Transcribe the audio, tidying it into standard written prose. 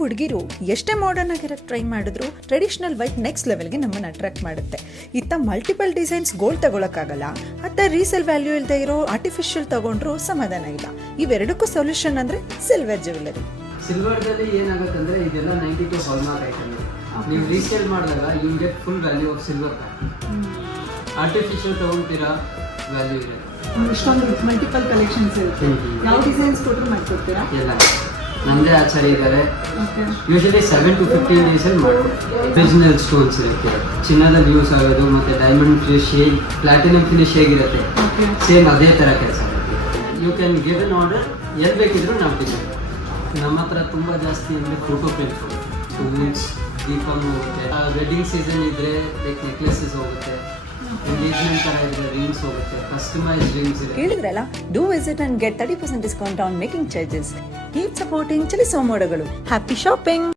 ಹುಡುಗಿರು ಎಷ್ಟೇ modern ಆಗಿರೋಕ್ಕೆ try ಮಾಡಿದ್ರು ಟ್ರೆಡಿಷನಲ್ ವೈಟ್ ನೆಕ್ಸ್ಟ್ ಲೆವೆಲ್ಗೆ ನಮ್ಮನ್ನು ಅಟ್ರಾಕ್ಟ್ ಮಾಡುತ್ತೆ. ಇತ್ತ ಮಲ್ಟಿಪಲ್ ಡಿಸೈನ್ಸ್ ಗೋಲ್ಡ್ ತಗೊಳಕ್ಕಾಗಲ್ಲ, ಅತ್ತ ರೀಸೇಲ್ ವ್ಯಾಲ್ಯೂ ಇಲ್ಲದೆ ಇರೋ ಆರ್ಟಿಫಿಷಿಯಲ್ ತಗೊಂಡ್ರು ಸಮಾಧಾನ ಇಲ್ಲ. ಇವೆರಡಕ್ಕೂ ಸೊಲ್ಯೂಷನ್ ಅಂದರೆ ಸಿಲ್ವರ್ ಜ್ಯುವೆಲರಿ. ಸಿಲ್ವರ್ದಲ್ಲಿ ಏನಾಗುತ್ತೆ ಅಂದರೆ ಇದೆಲ್ಲ 92 ಹಾಲ್ಮಾರ್ಕ್ ಐಟಮ್. ನೀವು ರೀಸೇಲ್ ಮಾಡಿದಾಗ you get full value of silver. Artificial ತಗೊಳ್ತೀರಾ ವ್ಯಾಲ್ಯೂ ಇದೆ. ಇಷ್ಟೊಂದು ಮಲ್ಟಿಪಲ್ ಕಲೆಕ್ಷನ್ಸ್ ಇರುತ್ತೆ. ಯಾವ ಡಿಸೈನ್ಸ್ ಕೊಟ್ಟರು ಮಾಡ್ಕೊಡ್ತೀರಾ? ಎಲ್ಲ ನಮ್ಮದೇ ಆಚಾರ್ಯ ಇದ್ದಾರೆ. ಯೂಶಲಿ 7 to 15 ಡೇಸಲ್ಲಿ ಮಾಡ್ಕೊಡ್ತೀವಿ. ಒರಿಜಿನಲ್ ಸ್ಟೋನ್ಸ್ ಇರುತ್ತೆ, ಚಿನ್ನದಲ್ಲಿ ಯೂಸ್ ಆಗೋದು, ಮತ್ತು ಡೈಮಂಡ್ ಫಿನಿಶ್ ಪ್ಲಾಟಿನಮ್ ಫಿನಿಶ್ ಹೇಗಿರುತ್ತೆ ಸೇಮ್ ಅದೇ ಥರ ಕೆಲಸ ಆಗುತ್ತೆ. You can give an order, ಎಲ್ಲಿ ಬೇಕಿದ್ರು ನಾವು ಡಿಸೈನ್. ನಮ್ಮ ಹತ್ರ ತುಂಬ ಜಾಸ್ತಿ ಅಂದರೆ ಫೋಟೋ ಪ್ರಿಂಟ್ಸ್ ಹೋಗುತ್ತೆ, ಹೂವಿನ್ಸ್, ದೀಪಮ್ ಹೋಗುತ್ತೆ. ವೆಡ್ಡಿಂಗ್ ಸೀಸನ್ ಇದ್ದರೆ ಲೈಕ್ ನೆಕ್ಲೆಸಸ್ ಹೋಗುತ್ತೆ, ಎಂಗೇಜ್ಮೆಂಟ್ ಥರ ಇದ್ದರೆ ರಿಂಗ್ಸ್ ಹೋಗುತ್ತೆ, ಕಸ್ಟಮೈಸ್ ರಿಂಗ್ಸ್ ಇದೆ. ಕೇಳಿದ್ರಲ್ಲ, do visit and get 30% discount on making charges. Keep supporting ಚಲಿಸೋ ಮೋಡಗಳು. Happy shopping.